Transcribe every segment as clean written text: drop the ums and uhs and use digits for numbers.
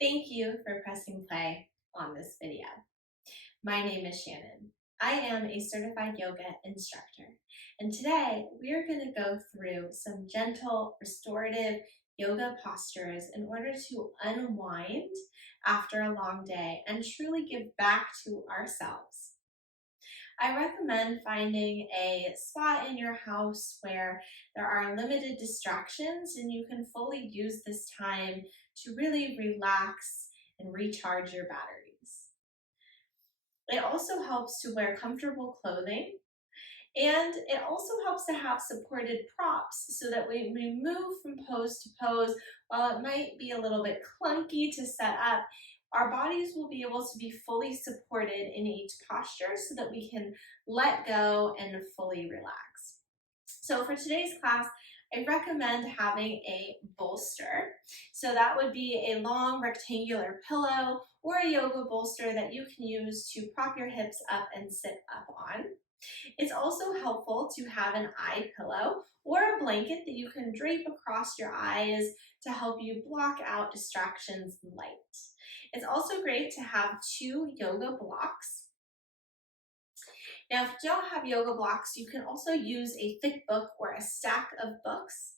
Thank you for pressing play on this video. My name is Shannon. I am a certified yoga instructor, and today we are going to go through some gentle restorative yoga postures in order to unwind after a long day and truly give back to ourselves. I recommend finding a spot in your house where there are limited distractions and you can fully use this time to really relax and recharge your batteries. It also helps to wear comfortable clothing, and it also helps to have supported props so that when we move from pose to pose, while it might be a little bit clunky to set up, our bodies will be able to be fully supported in each posture so that we can let go and fully relax. So for today's class, I recommend having a bolster. So that would be a long rectangular pillow or a yoga bolster that you can use to prop your hips up and sit up on. It's also helpful to have an eye pillow or a blanket that you can drape across your eyes to help you block out distractions and light. It's also great to have 2 yoga blocks. Now, if you don't have yoga blocks, you can also use a thick book or a stack of books.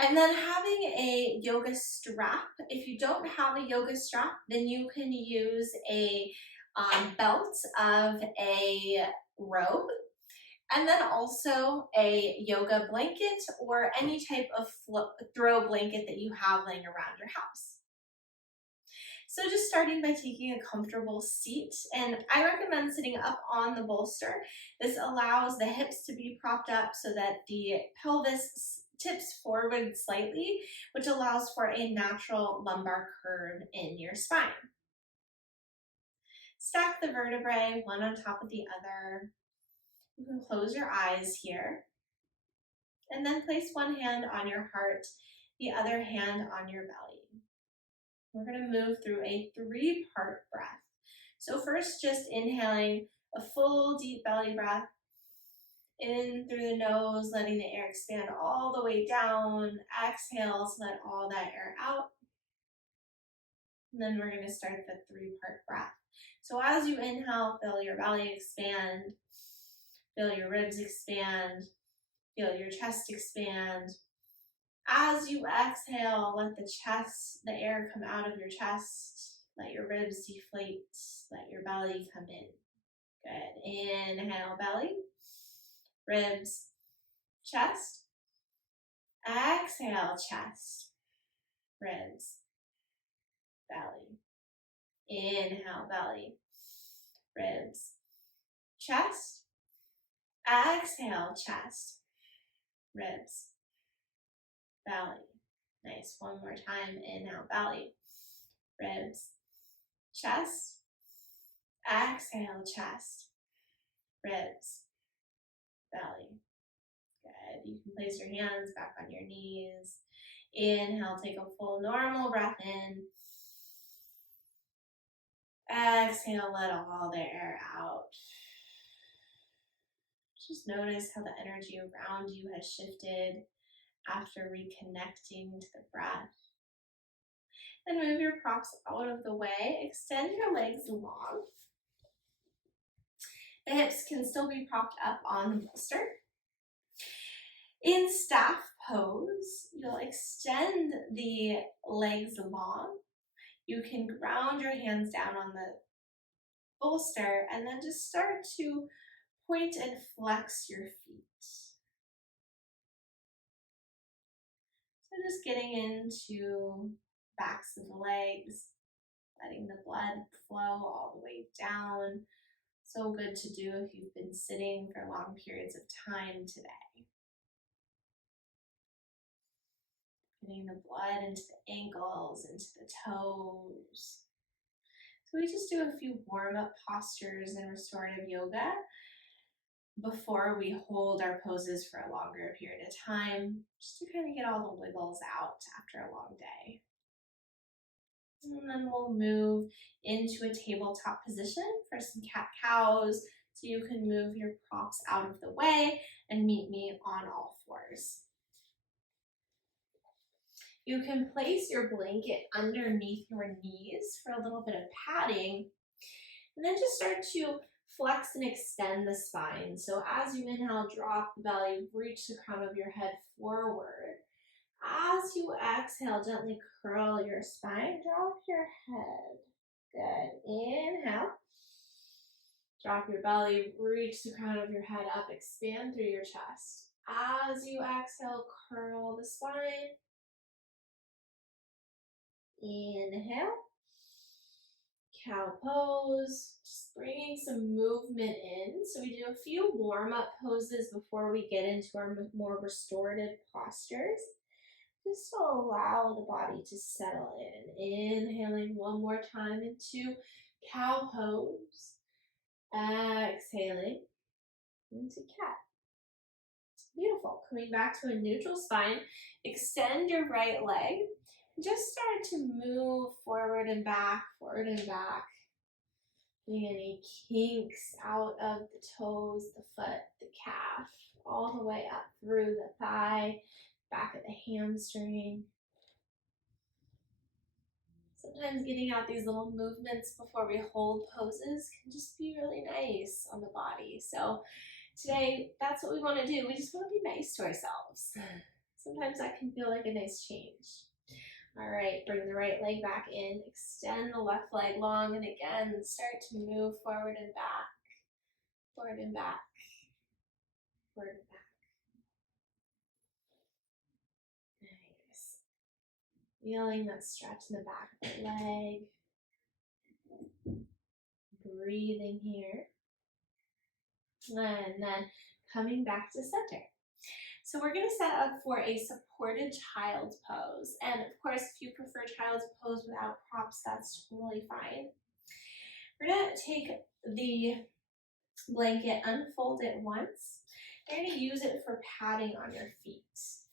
And then having a yoga strap. If you don't have a yoga strap, then you can use a belt of a robe, and then also a yoga blanket or any type of throw blanket that you have laying around your house. So just starting by taking a comfortable seat, and I recommend sitting up on the bolster. This allows the hips to be propped up so that the pelvis tips forward slightly, which allows for a natural lumbar curve in your spine. Stack the vertebrae one on top of the other. You can close your eyes here, and then place one hand on your heart, the other hand on your belly. We're going to move through a 3-part breath. So first, just inhaling a full deep belly breath in through the nose, letting the air expand all the way down. Exhale to let all that air out. And then we're going to start the 3-part breath. So as you inhale, feel your belly expand, feel your ribs expand, feel your chest expand. As you exhale, let the air come out of your chest. Let your ribs deflate. Let your belly come in. Good. Inhale, belly, ribs, chest. Exhale, chest, ribs, belly. Inhale, belly, ribs, chest. Exhale, chest, ribs, belly. Nice. One more time. Inhale, belly, ribs, chest. Exhale, chest, ribs, belly. Good. You can place your hands back on your knees. Inhale, take a full normal breath in. Exhale, let all the air out. Just notice how the energy around you has shifted after reconnecting to the breath. Then move your props out of the way. Extend your legs long. The hips can still be propped up on the bolster. In staff pose, you'll extend the legs long. You can ground your hands down on the bolster and then just start to point and flex your feet. So just getting into backs of the legs, letting the blood flow all the way down. So good to do if you've been sitting for long periods of time today. Getting the blood into the ankles, into the toes. So we just do a few warm-up postures in restorative yoga before we hold our poses for a longer period of time, just to kind of get all the wiggles out after a long day. And then we'll move into a tabletop position for some cat-cows, so you can move your props out of the way and meet me on all fours. You can place your blanket underneath your knees for a little bit of padding, and then just start to flex and extend the spine. So as you inhale, drop the belly, reach the crown of your head forward. As you exhale, gently curl your spine, drop your head. Good. Inhale. Drop your belly, reach the crown of your head up, expand through your chest. As you exhale, curl the spine. Inhale. Cow pose, just bringing some movement in. So we do a few warm-up poses before we get into our more restorative postures. Just to allow the body to settle in. Inhaling one more time into cow pose. Exhaling into cat. Beautiful. Coming back to a neutral spine. Extend your right leg. Just start to move forward and back, forward and back. Getting any kinks out of the toes, the foot, the calf, all the way up through the thigh, back of the hamstring. Sometimes getting out these little movements before we hold poses can just be really nice on the body. So today, that's what we want to do. We just want to be nice to ourselves. Sometimes that can feel like a nice change. All right, bring the right leg back in, extend the left leg long, and again, start to move forward and back, forward and back, forward and back. Nice. Feeling that stretch in the back of the leg. Breathing here. And then coming back to center. So we're going to set up for a supported child's pose. And of course, if you prefer child's pose without props, that's totally fine. We're going to take the blanket, unfold it once. You're going to use it for padding on your feet.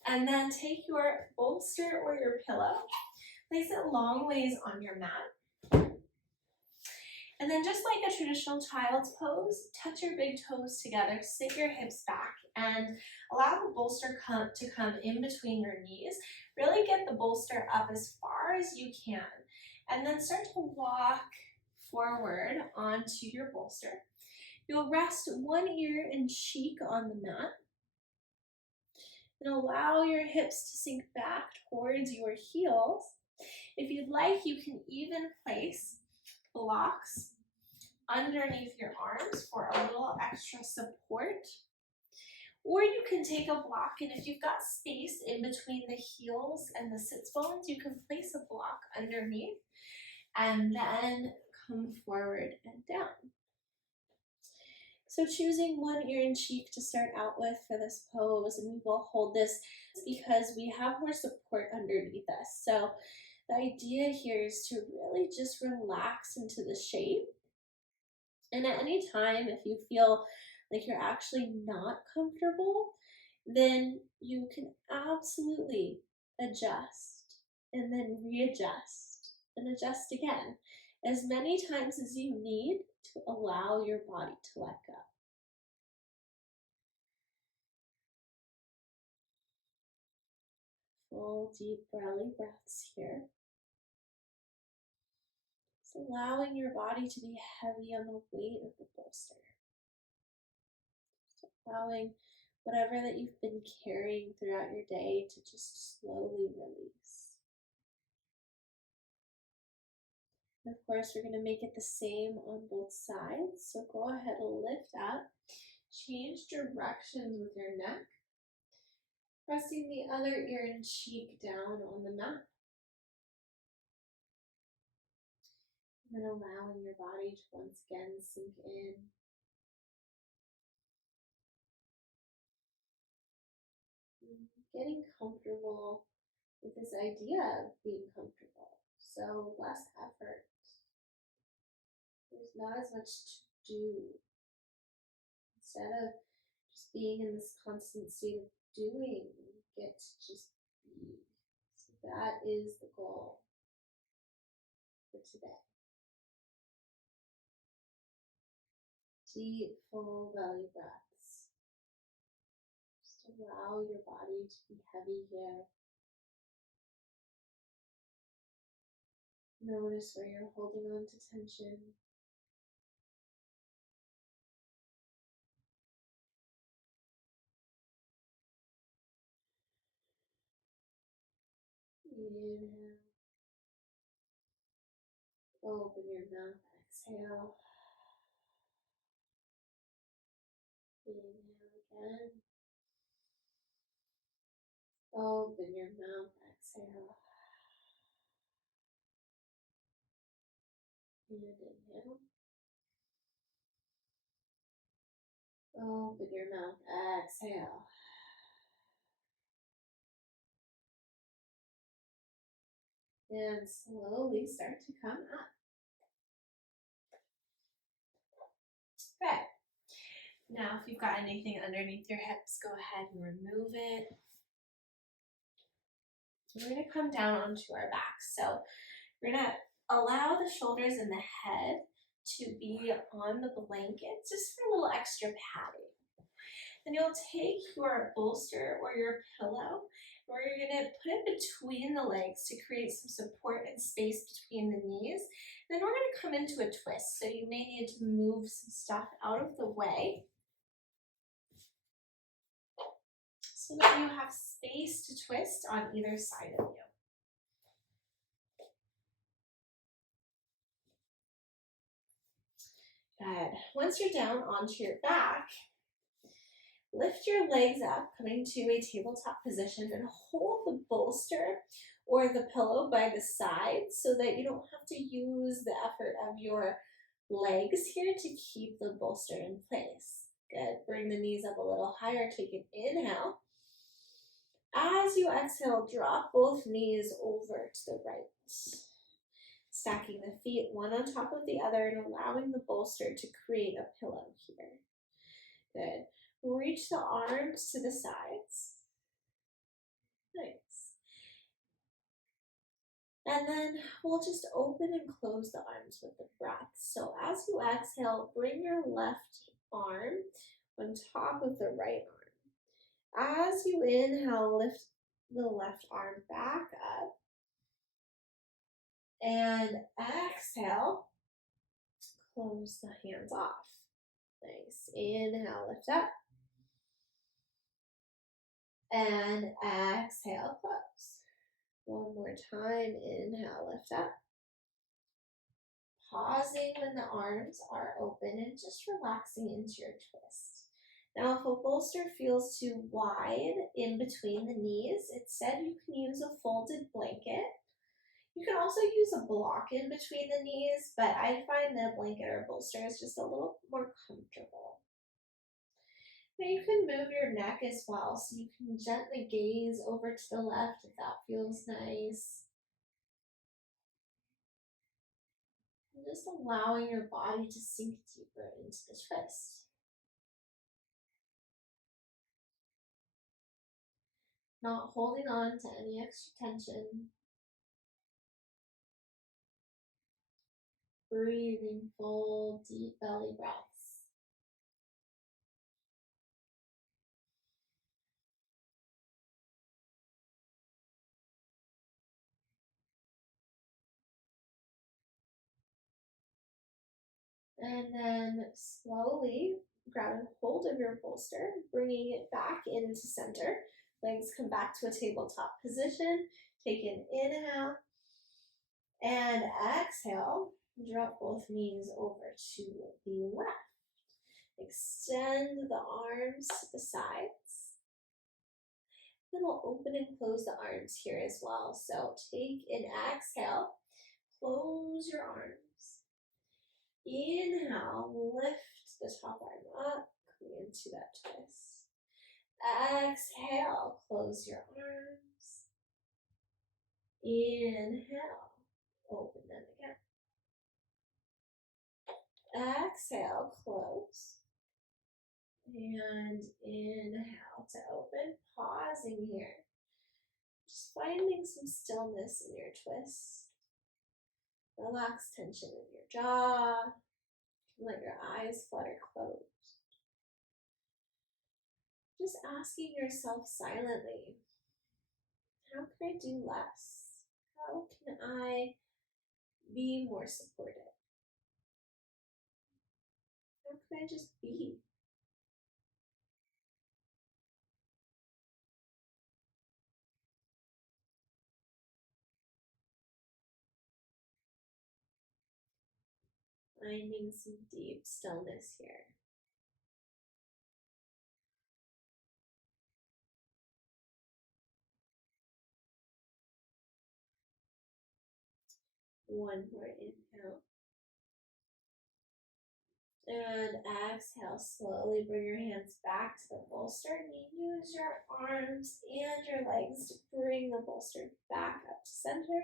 And then take your bolster or your pillow, place it long ways on your mat. And then just like a traditional child's pose, touch your big toes together, sit your hips back, and allow the bolster to come in between your knees. Really get the bolster up as far as you can. And then start to walk forward onto your bolster. You'll rest one ear and cheek on the mat. And allow your hips to sink back towards your heels. If you'd like, you can even place blocks underneath your arms for a little extra support. Or you can take a block, and if you've got space in between the heels and the sits bones, you can place a block underneath and then come forward and down. So choosing one ear and cheek to start out with for this pose, and we will hold this because we have more support underneath us. So the idea here is to really just relax into the shape. And at any time, if you feel like you're actually not comfortable, then you can absolutely adjust and then readjust and adjust again as many times as you need to allow your body to let go. Full deep belly breaths here. Just allowing your body to be heavy on the weight of the bolster. Just allowing whatever that you've been carrying throughout your day to just slowly release. And of course, we're going to make it the same on both sides. So go ahead and lift up. Change directions with your neck. Pressing the other ear and cheek down on the mat. And then allowing your body to once again sink in. Getting comfortable with this idea of being comfortable. So less effort. There's not as much to do. Instead of just being in this constant state of doing, you get to just be. So that is the goal for today. Deep, full belly breaths. Just allow your body to be heavy here. Notice where you're holding on to tension. Inhale. Open your mouth. Exhale. Inhale again. Open your mouth. Exhale. And inhale. Open your mouth. Exhale. And slowly start to come up. Good. Now, if you've got anything underneath your hips, go ahead and remove it. We're going to come down onto our backs. So we're going to allow the shoulders and the head to be on the blanket just for a little extra padding. Then you'll take your bolster or your pillow, or you're going to put it between the legs to create some support and space between the knees. Then we're going to come into a twist. So you may need to move some stuff out of the way so that you have space to twist on either side of you. Good. Once you're down onto your back, lift your legs up, coming to a tabletop position, and hold the bolster or the pillow by the side so that you don't have to use the effort of your legs here to keep the bolster in place. Good. Bring the knees up a little higher. Take an inhale. As you exhale, drop both knees over to the right. Stacking the feet one on top of the other and allowing the bolster to create a pillow here. Good. Reach the arms to the sides. Nice. And then we'll just open and close the arms with the breath. So as you exhale, bring your left arm on top of the right arm. As you inhale, lift the left arm back up. And exhale, close the hands off. Nice. Inhale, lift up. And exhale, close. One more time. Inhale, lift up. Pausing when the arms are open and just relaxing into your twist. Now, if a bolster feels too wide in between the knees, instead you can use a folded blanket. You can also use a block in between the knees, but I find that a blanket or a bolster is just a little more comfortable. Now you can move your neck as well, so you can gently gaze over to the left if that feels nice. And just allowing your body to sink deeper into the twist. Not holding on to any extra tension. Breathing full, deep belly breaths. And then slowly grabbing hold of your bolster, bringing it back into center. Legs come back to a tabletop position. Take an inhale and exhale. Drop both knees over to the left. Extend the arms to the sides. Then we'll open and close the arms here as well. So take an exhale. Close your arms. Inhale, lift the top arm up, come into that twist. Exhale, close your arms. Inhale, open them again. Exhale, close. And inhale to open, pausing here. Just finding some stillness in your twist. Relax tension in your jaw. Let your eyes flutter closed. Just asking yourself silently, how can I do less? How can I be more supported? How can I just be? Finding some deep stillness here. One more inhale. And exhale, slowly bring your hands back to the bolster and you use your arms and your legs to bring the bolster back up to center.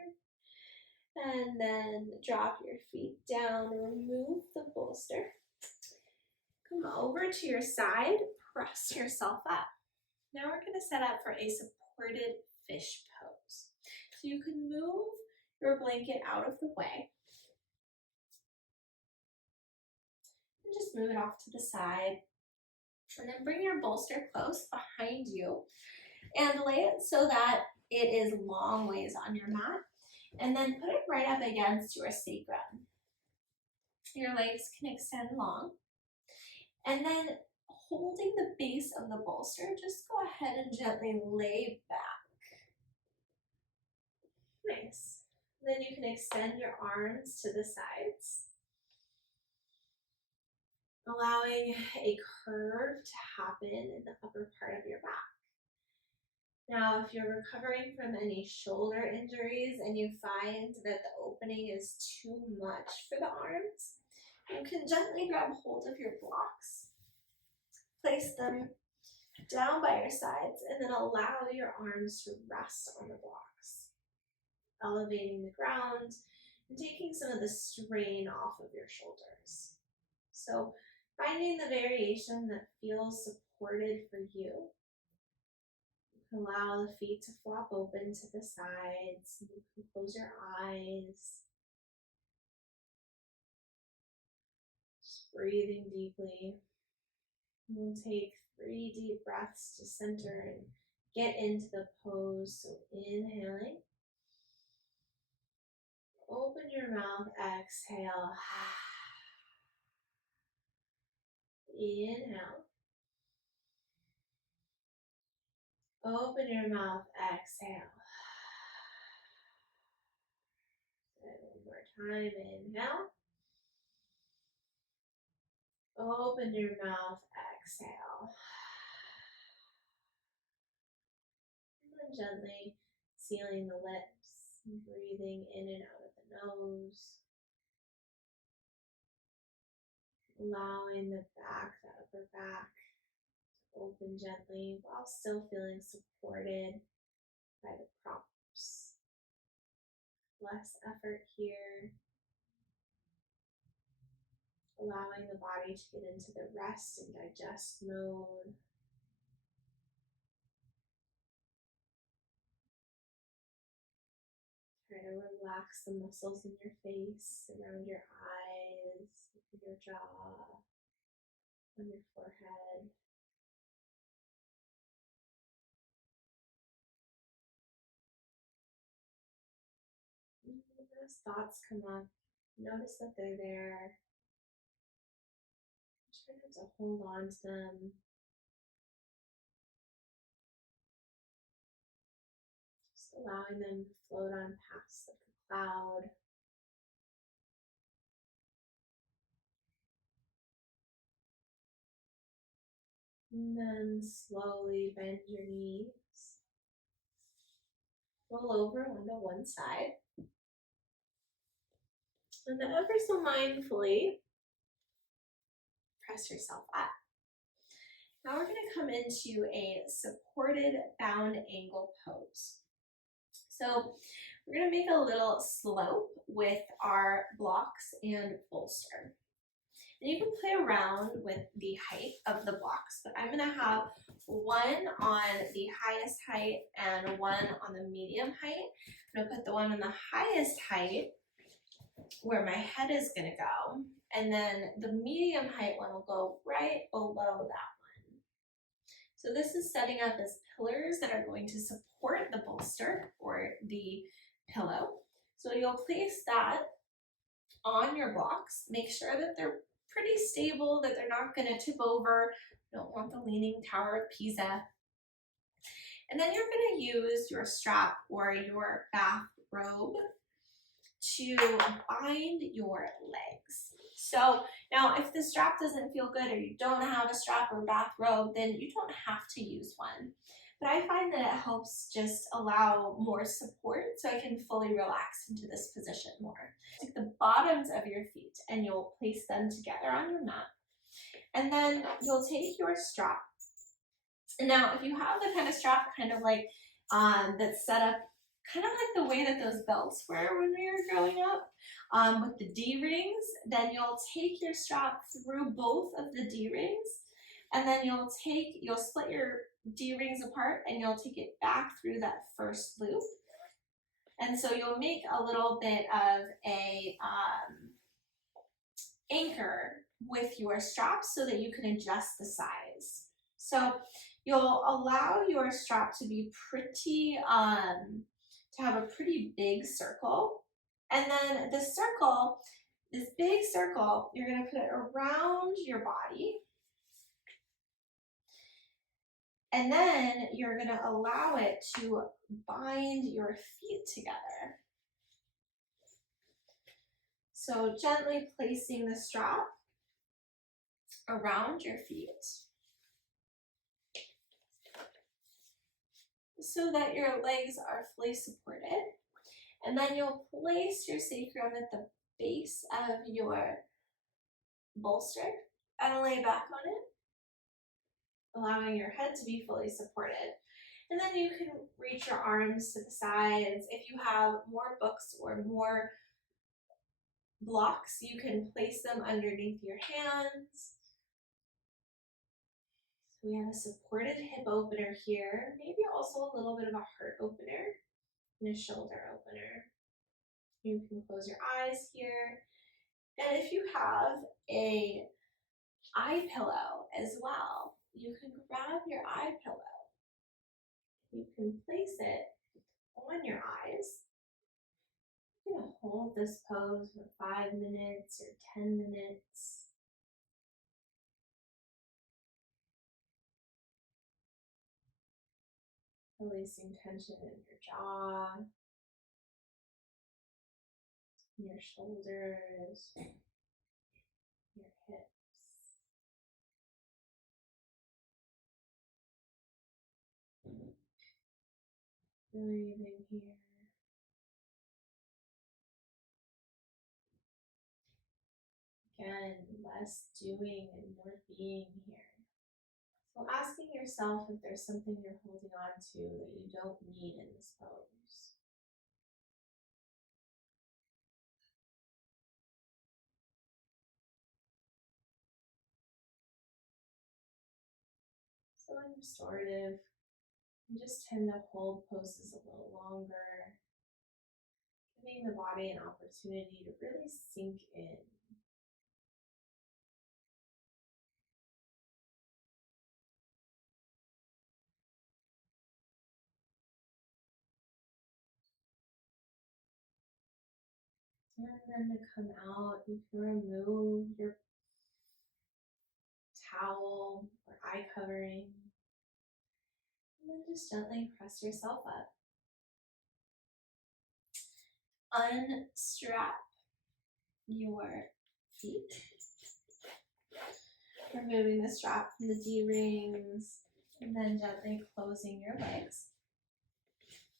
And then drop your feet down, remove the bolster. Come over to your side, press yourself up. Now we're going to set up for a supported fish pose. So you can move your blanket out of the way. And just move it off to the side. And then bring your bolster close behind you and lay it so that it is long ways on your mat. And then put it right up against your sacrum. Your legs can extend long. And then holding the base of the bolster, just go ahead and gently lay back. Nice. Then you can extend your arms to the sides, allowing a curve to happen in the upper part of your back. Now, if you're recovering from any shoulder injuries and you find that the opening is too much for the arms, you can gently grab hold of your blocks, place them down by your sides, and then allow your arms to rest on the blocks, elevating the ground and taking some of the strain off of your shoulders. So finding the variation that feels supported for you. Allow the feet to flop open to the sides. You can close your eyes. Just breathing deeply. We'll take 3 deep breaths to center and get into the pose. So inhaling. Open your mouth, exhale. Inhale. Open your mouth, exhale. And one more time, inhale. Open your mouth, exhale. And then gently sealing the lips, breathing in and out of the nose. Allowing the back, the upper back, to open gently while still feeling supported by the props. Less effort here. Allowing the body to get into the rest and digest mode. Try to relax the muscles in your face, around your eyes, your jaw, on your forehead. As thoughts come up, notice that they're there. Try not to hold on to them. Just allowing them to float on past like a cloud. And then slowly bend your knees. Roll over onto one side. And then ever so mindfully, press yourself up. Now we're going to come into a supported bound angle pose. So we're going to make a little slope with our blocks and bolster. And you can play around with the height of the blocks, but I'm going to have one on the highest height and one on the medium height. I'm going to put the one on the highest height where my head is going to go, and then the medium height one will go right below that one. So this is setting up as pillars that are going to support the bolster or the pillow. So you'll place that on your blocks. Make sure that they're pretty stable, that they're not going to tip over. You don't want the Leaning Tower of Pisa. And then you're going to use your strap or your bathrobe to bind your legs. So now if the strap doesn't feel good or you don't have a strap or bathrobe, then you don't have to use one. But I find that it helps just allow more support so I can fully relax into this position more. Take the bottoms of your feet and you'll place them together on your mat. And then you'll take your strap. And now if you have the kind of strap kind of like that's set up kind of like the way that those belts were when we were growing up, with the D-rings, then you'll take your strap through both of the D-rings, and then you'll split your D-rings apart and you'll take it back through that first loop. And so you'll make a little bit of a anchor with your strap so that you can adjust the size. So you'll allow your strap to be pretty, to have a pretty big circle. And then the circle, this big circle, you're gonna put it around your body. And then you're gonna allow it to bind your feet together. So gently placing the strap around your feet so that your legs are fully supported. And then you'll place your sacrum at the base of your bolster and lay back on it, allowing your head to be fully supported. And then you can reach your arms to the sides. If you have more books or more blocks, you can place them underneath your hands. So we have a supported hip opener here, maybe also a little bit of a heart opener and a shoulder opener. You can close your eyes here. And if you have a eye pillow as well, you can grab your eye pillow. You can place it on your eyes. You're going to hold this pose for 5 minutes or 10 minutes. Releasing tension in your jaw, your shoulders, your hips. Breathing here. Again, less doing and more being here. So asking yourself if there's something you're holding on to that you don't need in this pose. So in restorative, you just tend to hold poses a little longer, giving the body an opportunity to really sink in. And then to come out, you can remove your towel or eye covering, and then just gently press yourself up. Unstrap your feet, removing the strap from the D-rings, and then gently closing your legs.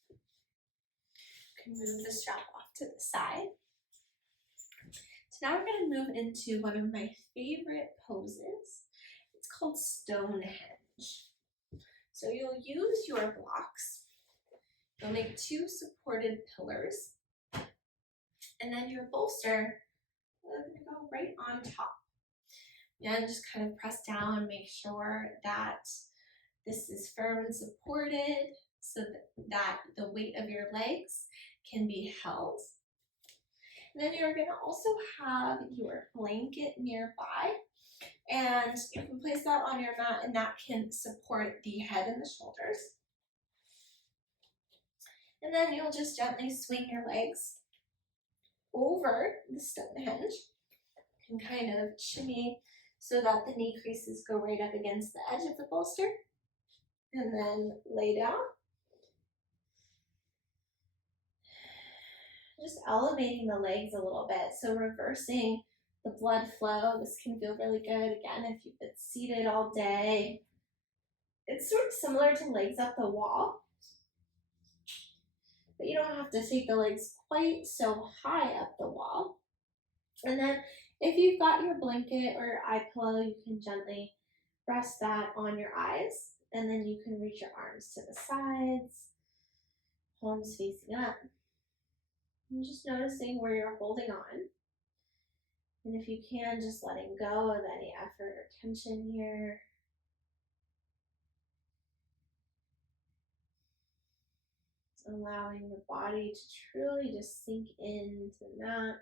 You can move the strap off to the side. So now we're going to move into one of my favorite poses. It's called Stonehenge. So you'll use your blocks. You'll make 2 supported pillars. And then your bolster, we're going to go right on top. And just kind of press down, make sure that this is firm and supported so that the weight of your legs can be held. And then you're going to also have your blanket nearby, and you can place that on your mat, and that can support the head and the shoulders. And then you'll just gently swing your legs over the Stonehenge. You can kind of shimmy so that the knee creases go right up against the edge of the bolster. And then lay down. Just elevating the legs a little bit. So reversing the blood flow. This can feel really good. Again, if you've been seated all day. It's sort of similar to legs up the wall. But you don't have to take the legs quite so high up the wall. And then if you've got your blanket or your eye pillow, you can gently rest that on your eyes. And then you can reach your arms to the sides, palms facing up. And just noticing where you're holding on. And if you can, just letting go of any effort or tension here. Allowing the body to truly just sink into the mat.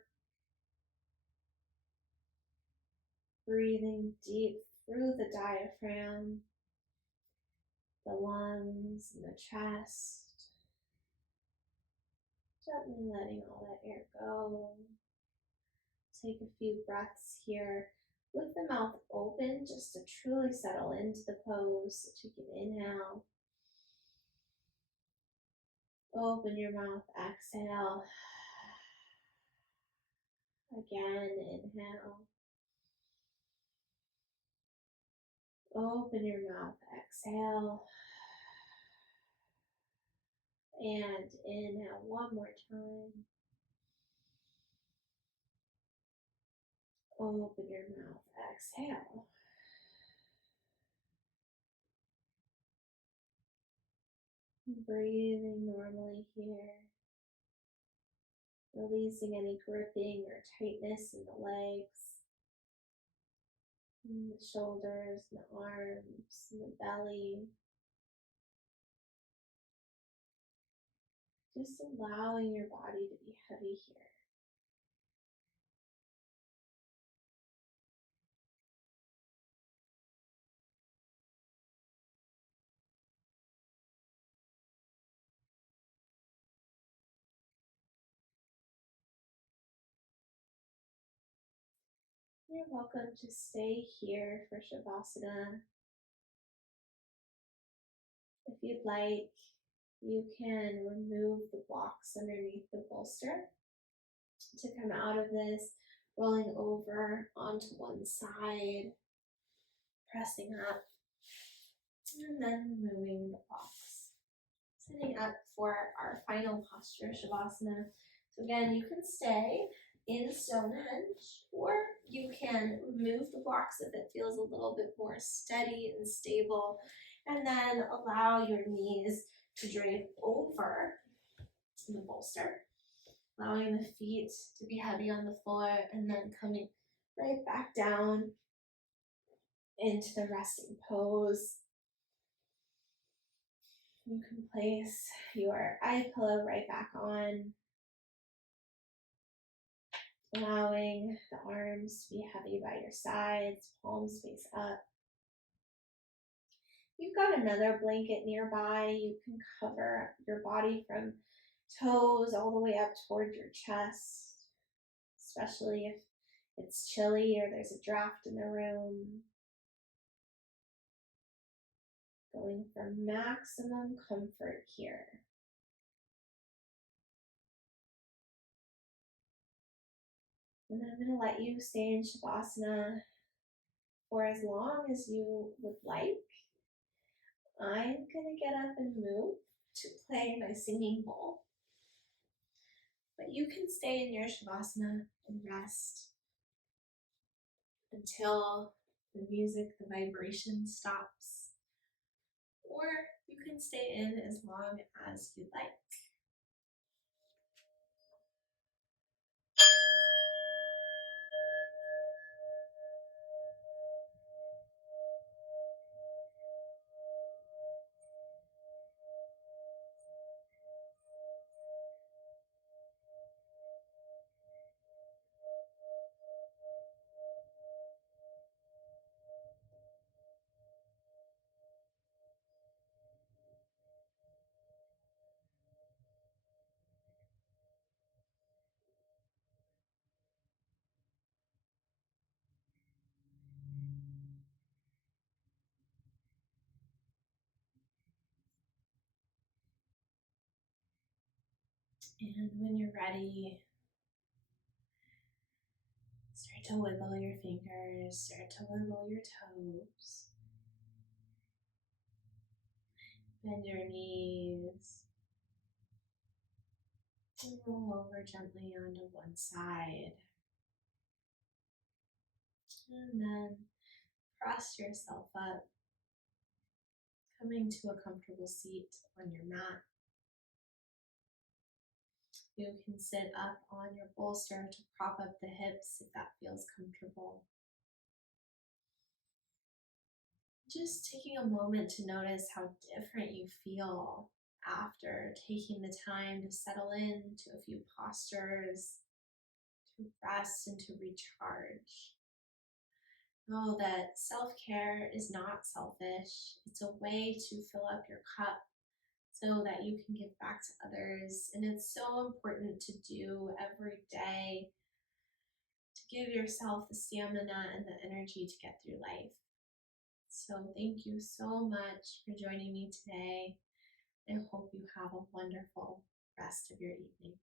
Breathing deep through the diaphragm, the lungs, and the chest. Gently letting all that air go. Take a few breaths here with the mouth open just to truly settle into the pose. So take an inhale. Open your mouth, exhale. Again, inhale. Open your mouth, exhale. And inhale one more time. Open your mouth, exhale. Breathing normally here. Releasing any gripping or tightness in the legs, in the shoulders, and the arms, and the belly. Just allowing your body to be heavy here. You're welcome to stay here for Shavasana. If you'd like, you can remove the blocks underneath the bolster to come out of this, rolling over onto one side, pressing up, and then removing the blocks. Setting up for our final posture, Shavasana. So again, you can stay in Stonehenge, or you can remove the blocks if it feels a little bit more steady and stable, and then allow your knees to drape over the bolster, allowing the feet to be heavy on the floor, and then coming right back down into the resting pose. You can place your eye pillow right back on, allowing the arms to be heavy by your sides, palms face up. You've got another blanket nearby. You can cover your body from toes all the way up toward your chest, especially if it's chilly or there's a draft in the room. Going for maximum comfort here. And I'm going to let you stay in Shavasana for as long as you would like. I'm going to get up and move to play my singing bowl. But you can stay in your Shavasana and rest until the music, the vibration stops. Or you can stay in as long as you'd like. And when you're ready, start to wiggle your fingers, start to wiggle your toes, bend your knees, and roll over gently onto one side. And then cross yourself up, coming to a comfortable seat on your mat. You can sit up on your bolster to prop up the hips if that feels comfortable. Just taking a moment to notice how different you feel after taking the time to settle into a few postures, to rest and to recharge. Know that self-care is not selfish. It's a way to fill up your cup so that you can give back to others. And it's so important to do every day to give yourself the stamina and the energy to get through life. So thank you so much for joining me today. I hope you have a wonderful rest of your evening.